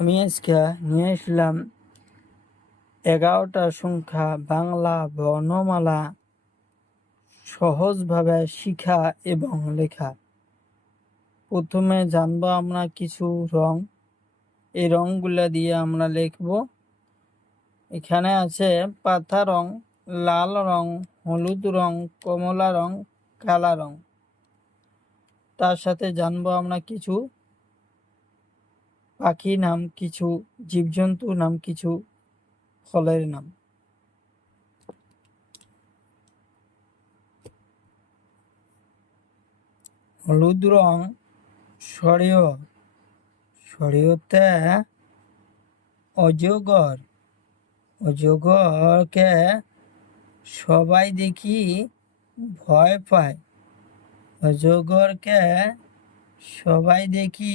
আমি আজকে নিয়ে আসলাম 11টা সংখ্যা বাংলা বর্ণমালা সহজভাবে শিখা এবং লেখা। প্রথমে জানবো আমরা কিছু রং। এই রংগুলা দিয়ে আমরা লিখব। এখানে আছে পাতা রং, লাল রং, হলুদ রং, কমলা রং, কালা রং। তার সাথে জানবো আমরা কিছু পাখির নাম, কিছু জীবজন্তুর নাম, কিছু ফলের নাম। হলুদ রং সরিয়, সরিয়তে অজগর, অজগরকে সবাই দেখি ভয় পায়, অজগরকে সবাই দেখি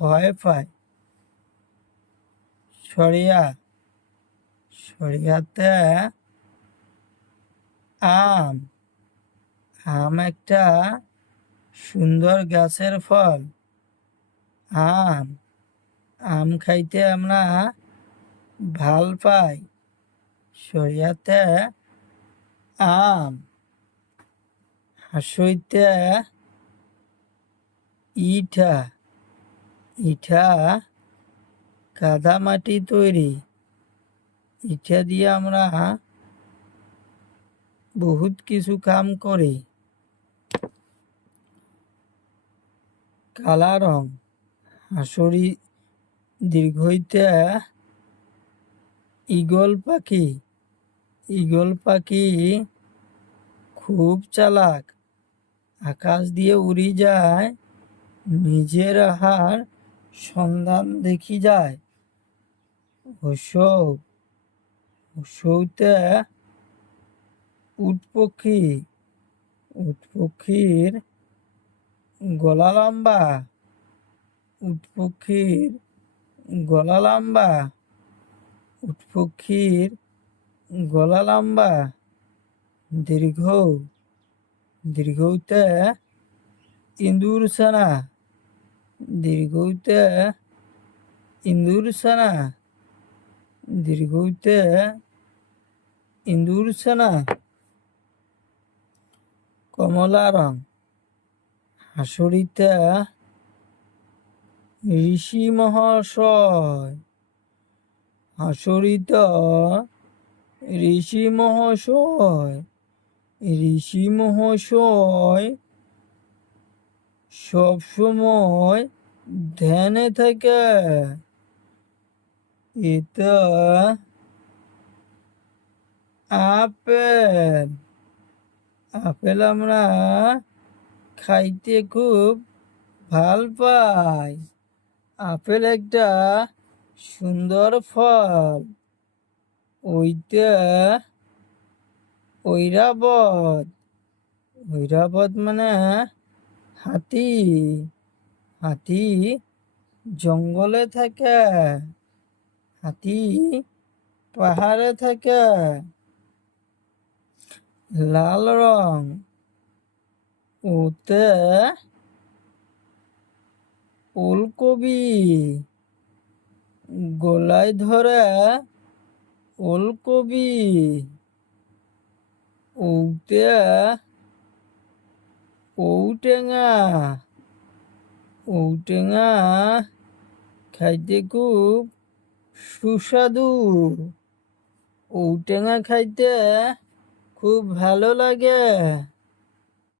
ভয় পায়। সরিয়া, সরিয়াতে আম, আম একটা সুন্দর গাছের ফল। আম, আম খাইতে আমরা ভাল পাই। সরিয়াতে আম। হাসইতে ইটা, ইটা কাদা মাটি তৈরি। ইটা দিয়ে আমরা বহুত কিছু কাম করি। কালা রং, হাসরি দীর্ঘইতে ঈগল পাখি, ঈগল পাখি খুব চালাক, আকাশ দিয়ে উড়ি যায়, নিজের আহার সন্ধান দেখি যায়। হসৌ, হসৌতে উট পক্ষী, উট পক্ষীর গলা লম্বা, উট পক্ষীর গলা লম্বা, উট পক্ষীর গলা লম্বা। দীর্ঘ, দীর্ঘতে ইঁদুর ছানা, দীর্ঘতে ইঁদুর ছানা, দীর্ঘতে ইঁদুর ছানা। কমলা রং, হাসরিতে ঋষি মহাশয়, হাসরিত ঋষি মহাশয়, ঋষি মহাশয় সবসময় ধ্যানে থাকে। এটা আপেল, আপেল আমরা খাইতে খুব ভাল পাই। আপেল একটা সুন্দর ফল। ওইটা ঐরাবত, ঐরাবত মানে হাতি, হাতি জঙ্গলে থাকে, হাতি পাহাড়ে থাকে। লাল রং, ওতে ওলকবি, গলায় ধরে ওলকবি। ওতে ঔটেঙা, ঔটেঙা খাইতে খুব সুস্বাদু, ঔটেঙা খাইতে খুব ভালো লাগে।